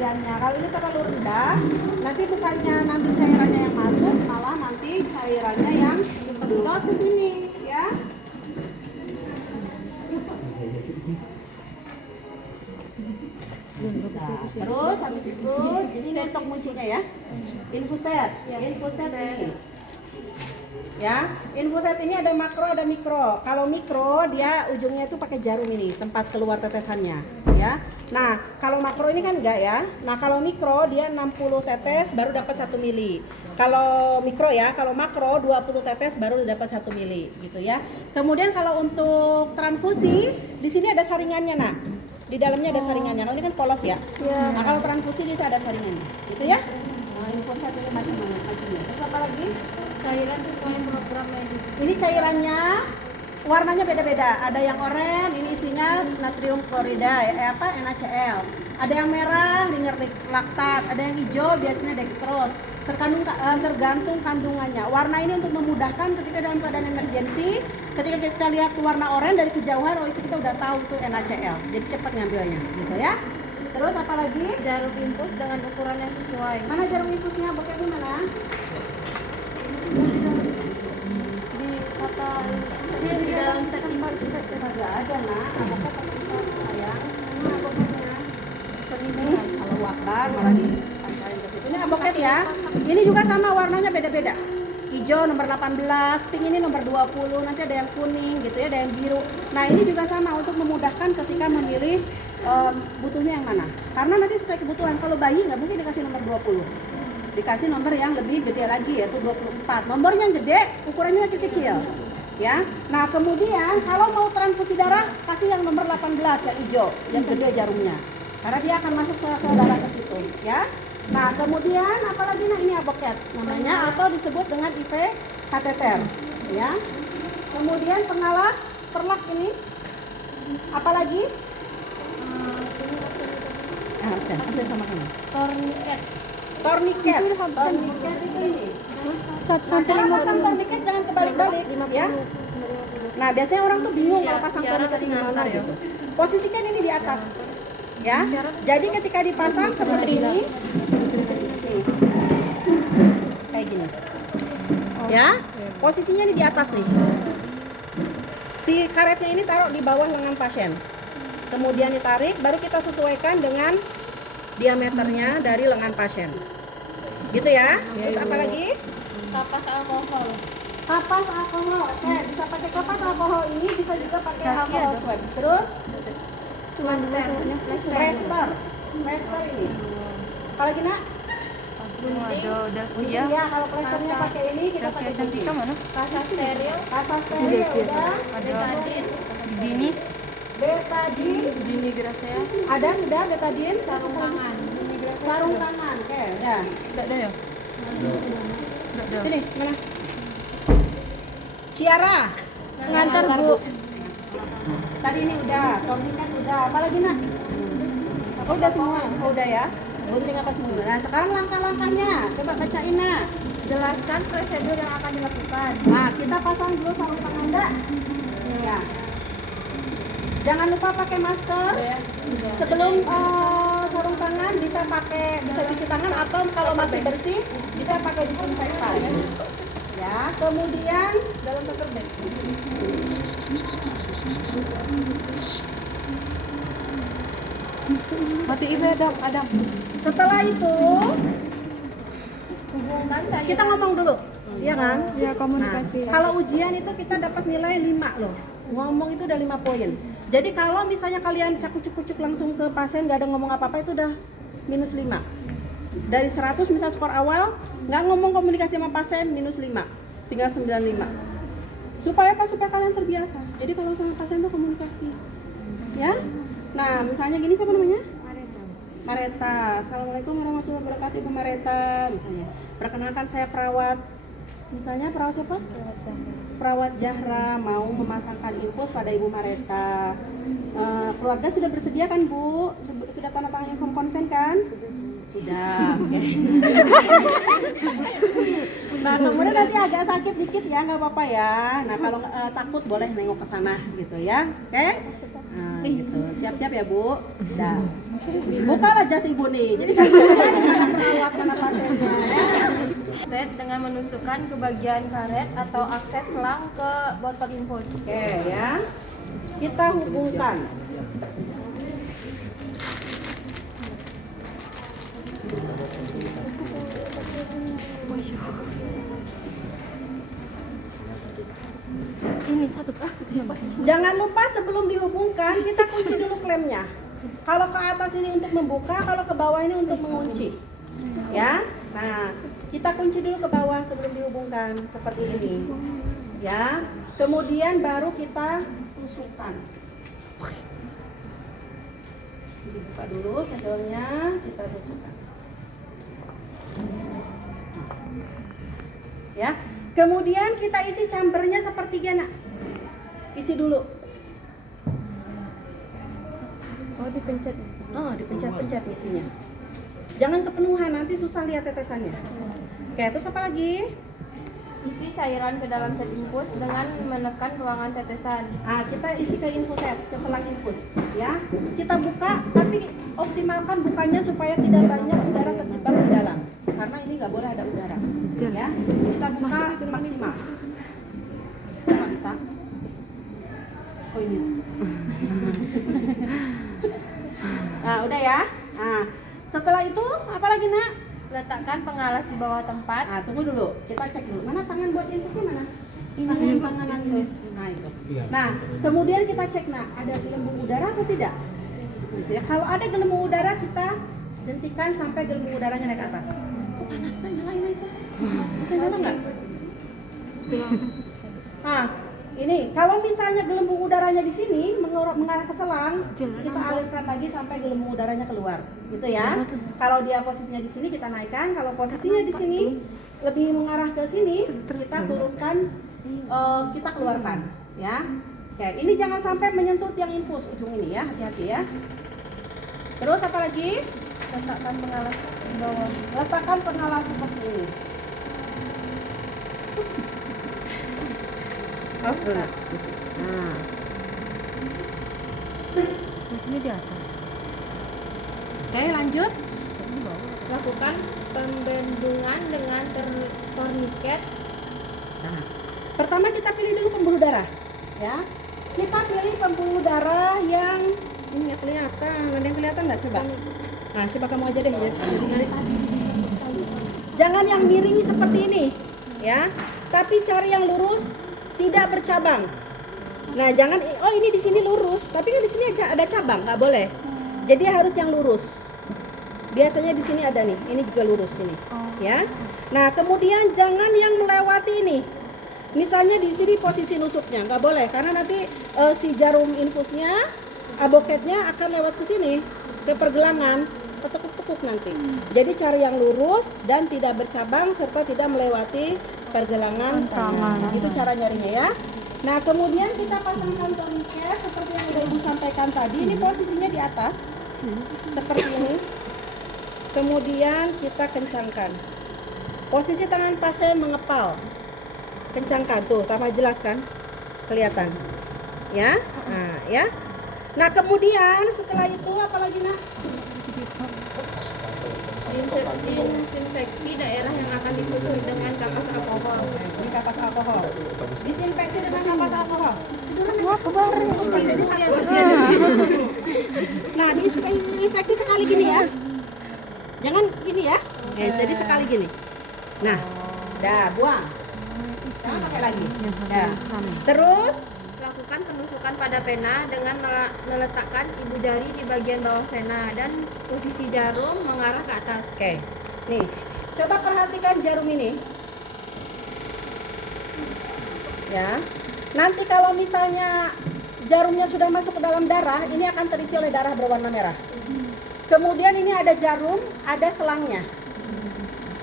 ketinggiannya. Kalau ini terlalu rendah, nanti bukannya nanti cairannya yang masuk, malah nanti cairannya yang kesedot ke sini, ya. Nah, terus habis itu, ini untuk muncinya ya. Infuset ini. Ya, infuset ini ada makro, ada mikro. Kalau mikro dia ujungnya itu pakai jarum ini, tempat keluar tetesannya, ya. Nah, kalau makro ini kan enggak ya. Nah, kalau mikro dia 60 tetes baru dapat 1 mili. Kalau mikro ya, kalau makro 20 tetes baru dapat 1 mili gitu ya. Kemudian kalau untuk transfusi, di sini ada saringannya, Nak. Di dalamnya ada saringannya. Kalau ini kan polos ya. Nah, kalau transfusi bisa ada saringannya. Gitu ya. Nah, infuset ini macam-macamnya. Terus apa lagi? Cairan sesuai program medis. Ini cairannya warnanya beda-beda. Ada yang oranye, ini isinya natrium klorida, NaCl. Ada yang merah, linger laktat. Ada yang hijau, biasanya dextrose. Tergantung kandungannya. Warna ini untuk memudahkan ketika dalam keadaan emergensi. Ketika kita lihat warna oranye dari kejauhan, oh itu kita udah tahu itu NaCl. Jadi cepat ngambilnya, gitu ya. Terus apa lagi? Jarum infus dengan ukuran yang sesuai. Mana jarum infusnya? Bokep di mana? Di dalam set infus. Tidak ada, Nak. Aboknya pakai satu, sayang. Mana aboknya? Penyimpan. Kalau wakbar malah dipasarin ke situ. Ini aboket ya. Ini juga sama, warnanya beda-beda. Hijau nomor 18, pink ini nomor 20, nanti ada yang kuning gitu ya, ada yang biru. Nah, ini juga sama untuk memudahkan ketika memilih butuhnya yang mana. Karena nanti sesuai kebutuhan. Kalau bayi nggak mungkin dikasih nomor 20. Dikasih nomor yang lebih gede lagi, yaitu 24. Nomor yang gede, ukurannya kecil-kecil. Ya. Nah, kemudian kalau mau transfusi darah, kasih yang nomor 18 yang hijau, yang gede jarumnya. Karena dia akan masuk sel-sel darah ke situ, ya. Nah, kemudian apalagi, nah ini aboket namanya, atau disebut dengan IV kateter, ya. Kemudian pengalas perlak ini, apalagi? Ada sama kamu. Torniket. Torniket itu ini. Pasang torniket jangan kebalik-balik, ya. Nah, biasanya orang tuh bingung kalau pasang torniket di mana gitu. Posisikan ini di atas, ya. Jadi ketika dipasang seperti ini, kayak gini, ya. Posisinya ini di atas nih. Si karetnya ini taruh di bawah lengan pasien. Kemudian ditarik, baru kita sesuaikan dengan diameternya dari lengan pasien. Gitu ya. Terus apa lagi? Kapas alkohol. Kapas alkohol. Oke, bisa pakai kapas alkohol ini, bisa juga pakai alkohol swab. Terus plester ini. Kalau gini, Delvia. ya kalau plesternya pakai ini kita pakai Cantika mana? Kasa steril. Kasa steril udah. Betadine. Gini, Betadine gini grasea. ada sudah betadine. Sarung tangan. Sarung tangan. Oke, ya. Enggak ada ya? Enggak ada. Sini, mana? Ciara. Ngantar Bu. Tadi ini udah, torniket udah. Apalagi, Nak? Oh, udah semua. Oh, udah ya. Gunting apa semua. Nah, sekarang langkah-langkahnya. Coba bacain, Nak. Jelaskan prosedur yang akan dilakukan. Nah, kita pasang dulu sarung tangan, enggak? Ya. Jangan lupa pakai masker. Sebelum sarung tangan bisa cuci tangan, atau kalau masih bersih bisa pakai disinfektan. Ya, kemudian dalam paper bag. Mati ibu Adam. Setelah itu Hubungkan saya. kita ngomong dulu, iya kan? Ya, komunikasi. Nah, kalau ujian itu kita dapat nilai 5 loh. Ngomong itu udah 5 poin. Jadi kalau misalnya kalian cakucuk-kucuk langsung ke pasien, nggak ada ngomong apa-apa, itu udah minus 5. Dari 100 misal skor awal, nggak ngomong komunikasi sama pasien, minus 5. Tinggal 95. Supaya apa? Supaya kalian terbiasa. Jadi kalau sama pasien tuh komunikasi. Ya? Nah, misalnya gini, siapa namanya? Mareta. Assalamualaikum warahmatullahi wabarakatuh, Ibu Mareta. Misalnya, perkenalkan saya perawat. Misalnya perawat siapa? Perawat Zahra, mau memasangkan infus pada Ibu Mareta. Keluarga sudah bersedia kan, Bu? Sudah tanda tangan inform konsen kan? Sudah. Nah, kemudian nanti agak sakit dikit ya, nggak apa-apa ya. Nah, kalau takut boleh nengok ke sana gitu ya. Oke? Nah, gitu. Siap-siap ya Bu. Dah. Bukalah jas Ibu nih. Jadi kan mana perawat mana pasiennya ya. Set dengan menusukkan ke bagian karet atau akses selang ke botol infus. Oke ya. Kita hubungkan. Ini satu ya Pak. Jangan lupa sebelum dihubungkan kita kunci dulu klemnya. Kalau ke atas ini untuk membuka, kalau ke bawah ini untuk mengunci. Ya. Nah, kita kunci dulu ke bawah sebelum dihubungkan seperti ini. Ya. Kemudian baru kita tusukkan. Dibuka dulu segelnya, kita tusukkan. Ya. Kemudian kita isi chambernya sepertiga nak. Isi dulu. Oh, dipencet. Oh, dipencet-pencet isinya. Jangan kepenuhan, nanti susah lihat tetesannya. Oke, terus apa lagi? Isi cairan ke dalam set infus dengan menekan ruangan tetesan. Ah, kita isi ke infuset, ke selang infus, ya. Kita buka, tapi optimalkan bukanya supaya tidak banyak udara terjebak di dalam. Karena ini nggak boleh ada udara, ya. Kita buka maksimal. Nggak bisa. Oh ini. Nah, udah ya. Nah, setelah itu apa lagi nak? Letakkan pengalas di bawah tempat. Nah, tunggu dulu. Kita cek dulu. Mana tangan buat infusnya mana? Ini tangan itu. Nah, itu. Nah, kemudian kita cek nah, ada gelembung udara atau tidak? Gitu ya. Kalau ada gelembung udara kita hentikan sampai gelembung udaranya naik ke atas. Kok panas nih nyalain itu? Bisa nyala nggak? Nah, ini kalau misalnya gelembung udaranya di sini mengarah ke selang, kita alirkan lagi sampai gelembung udaranya keluar, gitu ya. Kalau dia posisinya di sini kita naikkan, kalau posisinya di sini lebih mengarah ke sini, kita turunkan, kita keluarkan, ya. Oke, ini jangan sampai menyentuh tiang infus ujung ini ya, hati-hati ya. Terus apa lagi? Letakkan pengalas di bawah. Letakkan pengalas seperti ini. Oh, nah. Ini di atas. Oke, lanjut. Lakukan pembendungan dengan torniket. Nah, pertama kita pilih dulu pembuluh darah, ya. Kita pilih pembuluh darah yang ini nggak kelihatan. Ada yang kelihatan nggak? Coba. Nah, coba kamu aja deh ya. Jangan yang miring seperti ini, ya. Tapi cari yang lurus, tidak bercabang. Nah, jangan oh ini di sini lurus, tapi kan di sini ada cabang, nggak boleh. Jadi harus yang lurus. Biasanya di sini ada nih, ini juga lurus ini, ya. Nah, kemudian jangan yang melewati ini. Misalnya di sini posisi nusuknya nggak boleh, karena nanti si jarum infusnya, aboketnya akan lewat ke sini, ke pergelangan, ketekuk-tekuk nanti. Jadi cari yang lurus dan tidak bercabang serta tidak melewati pergelangan tangan. Itu cara nyarinya ya. Nah, kemudian kita pasangkan torniket seperti yang udah Ibu sampaikan tadi. Ini posisinya di atas, seperti ini. Kemudian kita kencangkan. Posisi tangan pasien mengepal. Kencangkan tuh, tambah jelas kan? Kelihatan. Ya? Nah, ya. Nah, kemudian setelah itu apa lagi, Nak? Disinfeksi daerah yang akan ditusuk dengan kapas alkohol. Ini kapas alkohol. Disinfeksi dengan kapas alkohol. Nah, disinfeksi sekali gini ya. Jangan gini ya. Guys, jadi sekali gini. Nah, dah buang. Jangan pakai lagi. Dah. Terus Lakukan penusukan pada pena dengan meletakkan ibu jari di bagian bawah pena dan posisi jarum mengarah ke atas. oke. Nih, coba perhatikan jarum ini. Ya. Nanti kalau misalnya jarumnya sudah masuk ke dalam darah, ini akan terisi oleh darah berwarna merah. Kemudian ini ada jarum, ada selangnya.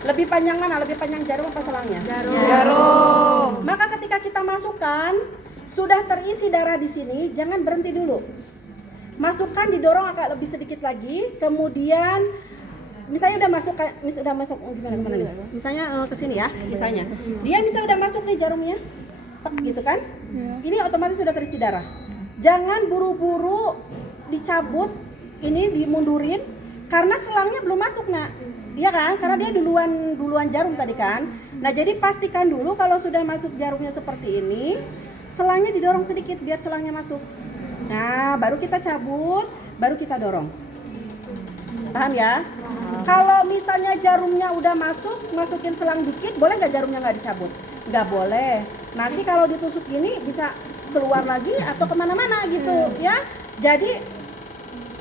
Lebih panjang mana? Lebih panjang jarum apa selangnya? Jarum. Maka ketika kita masukkan, sudah terisi darah di sini, jangan berhenti dulu. Masukkan, didorong agak lebih sedikit lagi, kemudian misalnya udah masuk gimana nih? Misalnya ke sini ya, misalnya. Dia misalnya udah masuk nih jarumnya. Tek gitu kan? Ini otomatis sudah terisi darah. jangan buru-buru dicabut, ini dimundurin karena selangnya belum masuk nak. Iya kan? Karena dia duluan jarum tadi kan. Nah, jadi pastikan dulu kalau sudah masuk jarumnya seperti ini, selangnya didorong sedikit biar selangnya masuk. Nah, baru kita cabut, baru kita dorong. Paham ya? Kalau misalnya jarumnya udah masuk, masukin selang dikit, boleh nggak jarumnya nggak dicabut? Nggak boleh. Nanti kalau ditusuk gini bisa keluar lagi atau kemana-mana gitu ya. Jadi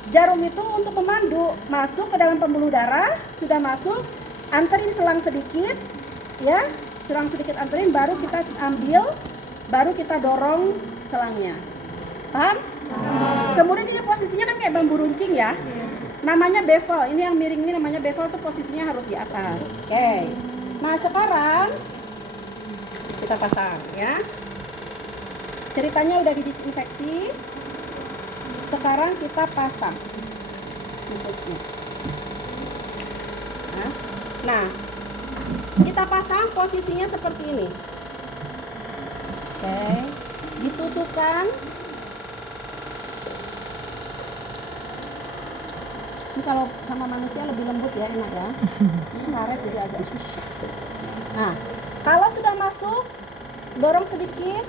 jarum itu untuk memandu, masuk ke dalam pembuluh darah, sudah masuk, anterin selang sedikit, ya, selang sedikit anterin, baru kita ambil, baru kita dorong selangnya. Paham? Kemudian ini posisinya kan kayak bambu runcing ya. Namanya bevel, ini yang miring ini namanya bevel, tuh posisinya harus di atas. Oke. Nah sekarang kita pasang ya. Ceritanya udah didisinfeksi. Sekarang kita pasang bungkusnya. Nah, kita pasang posisinya seperti ini. Oke, ditusukkan. Ini kalau sama manusia lebih lembut ya, enak ya. Ini ngaret jadi agak susah. Nah, kalau sudah masuk, dorong sedikit,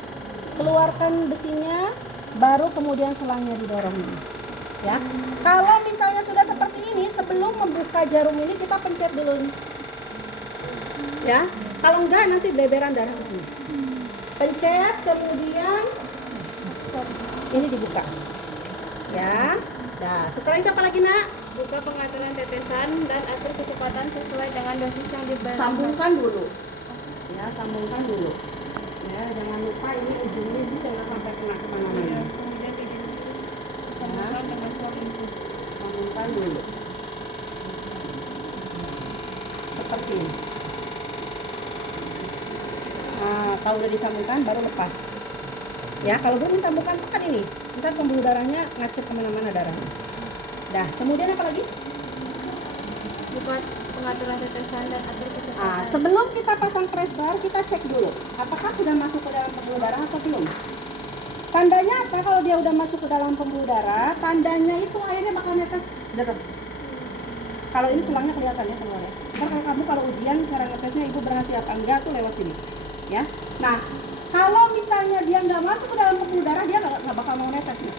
keluarkan besinya. Baru kemudian selangnya didorong ini. Ya. Kalau misalnya sudah seperti ini, sebelum membuka jarum ini kita pencet dulu nih. Ya. Kalau enggak nanti beberan darah ke sini. Pencet kemudian ini dibuka. Ya. Nah, setelah itu apa lagi, Nak? Buka pengaturan tetesan dan atur kecepatan sesuai dengan dosis yang diberikan. Sambungkan dulu. Ya, sambungkan dulu. Ya, jangan lupa ini ujungnya juga jangan sampai kena kemana-mana. Kemudian disambungkan dengan slot infus. Sambungkan dulu. Seperti ini. Nah, kalau udah disambungkan baru lepas. Ya, kalau belum disambungkan tekan ini. Ntar pembuluh darahnya ngacir kemana-mana darahnya. Dah, kemudian apa lagi? Buka pengaturan tetesan dan atur kecepatan. Nah, sebelum kita pasang press bar, kita cek dulu apakah sudah masuk ke dalam pembuluh darah atau belum. Tandanya apa kalau dia udah masuk ke dalam pembuluh darah? Tandanya itu airnya bakal netes deres. Kalau ini selangnya kelihatan ya keluar ya. Ntar kamu kalau ujian cara ngetesnya ibu berhasil apa enggak tuh lewat sini. Ya. Nah, kalau misalnya dia nggak masuk ke dalam pembuluh darah, dia nggak bakal mau netes nih.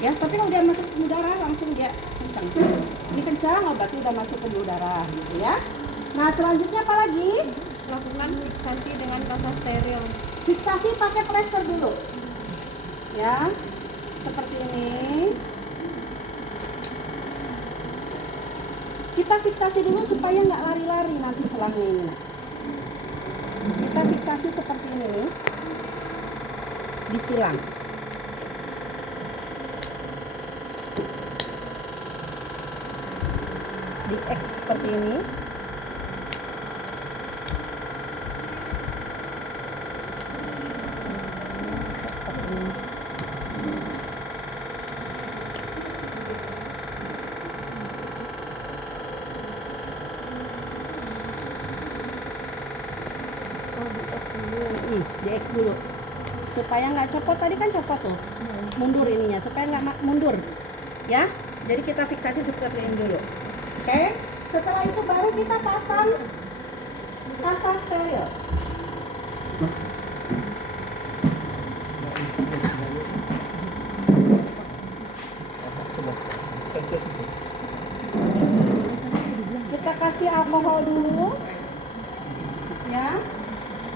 Ya, tapi kalau dia masuk ke pembuluh darah langsung dia kencang. Ini kencang, oh berarti udah masuk ke pembuluh darah gitu ya. Nah, selanjutnya apa lagi? Lakukan fiksasi dengan kasa steril. Fiksasi pakai plester dulu. Ya. Seperti ini. Kita fiksasi dulu supaya nggak lari-lari nanti selangnya ini. Kita fiksasi seperti ini nih. Disilang. Di X seperti ini. Di X dulu supaya nggak copot, tadi kan copot tuh, mundur ininya supaya nggak mundur ya. Jadi kita fiksasi seperti ini dulu. Oke, setelah itu baru kita pasang kasa steril. Kita kasih alkohol dulu ya,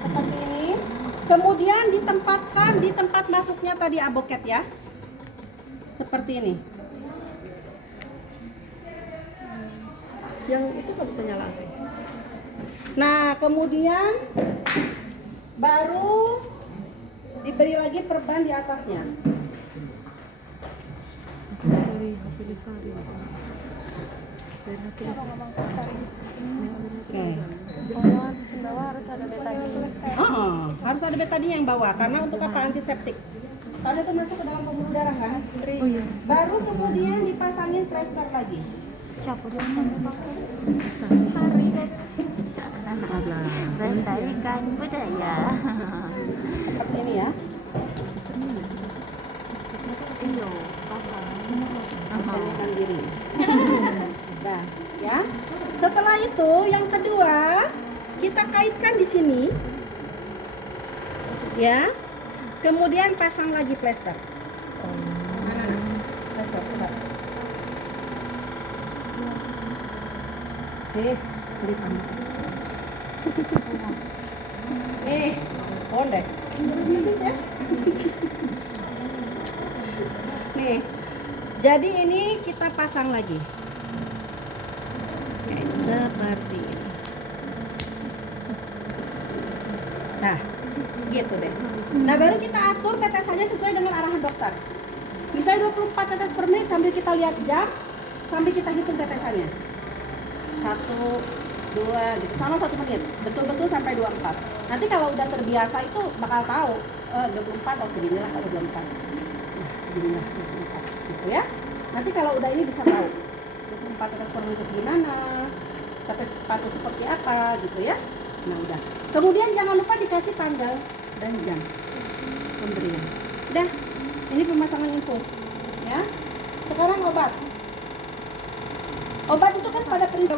seperti ini. Kemudian ditempatkan di tempat masuknya tadi aboket ya, seperti ini. Yang itu nggak bisa nyala AC. Nah, kemudian baru diberi lagi perban di atasnya. Oke. Harus ada betadine. Harus ada betadine yang bawah karena untuk apa? Antiseptik. Kalau itu masuk ke dalam pembuluh darah kan? Oh iya. Baru kemudian dipasangin plester lagi. Siapa dia yang pakai? Melestarikan budaya. Seperti ini ya. Iya. Dosennya mandiri. Nah, ya. Setelah itu yang kedua kita kaitkan di sini, ya. Kemudian pasang lagi plester. Mana? Plester, coba. Beri kamu. On deh. Ya. Nih, jadi ini kita pasang lagi. Kayak seperti ini. Nah, gitu deh. Nah, baru kita atur tetesannya sesuai dengan arahan dokter. Misalnya 24 tetes per menit sambil kita lihat jam, sambil kita hitung tetesannya. 1, 2, gitu. Sama 1 menit. Betul-betul sampai 24. Nanti kalau udah terbiasa itu bakal tahu 24 atau seginilah kalau 24. Nah, seginilah 24 gitu ya. Nanti kalau udah ini bisa tahu 24 tetes per menit gimana, tetes patuh seperti apa gitu ya. Nah, udah. Kemudian jangan lupa dikasih tanggal dan jam pemberian. Udah. Ini pemasangan infus ya. Sekarang obat. Obat itu kan pada prinsip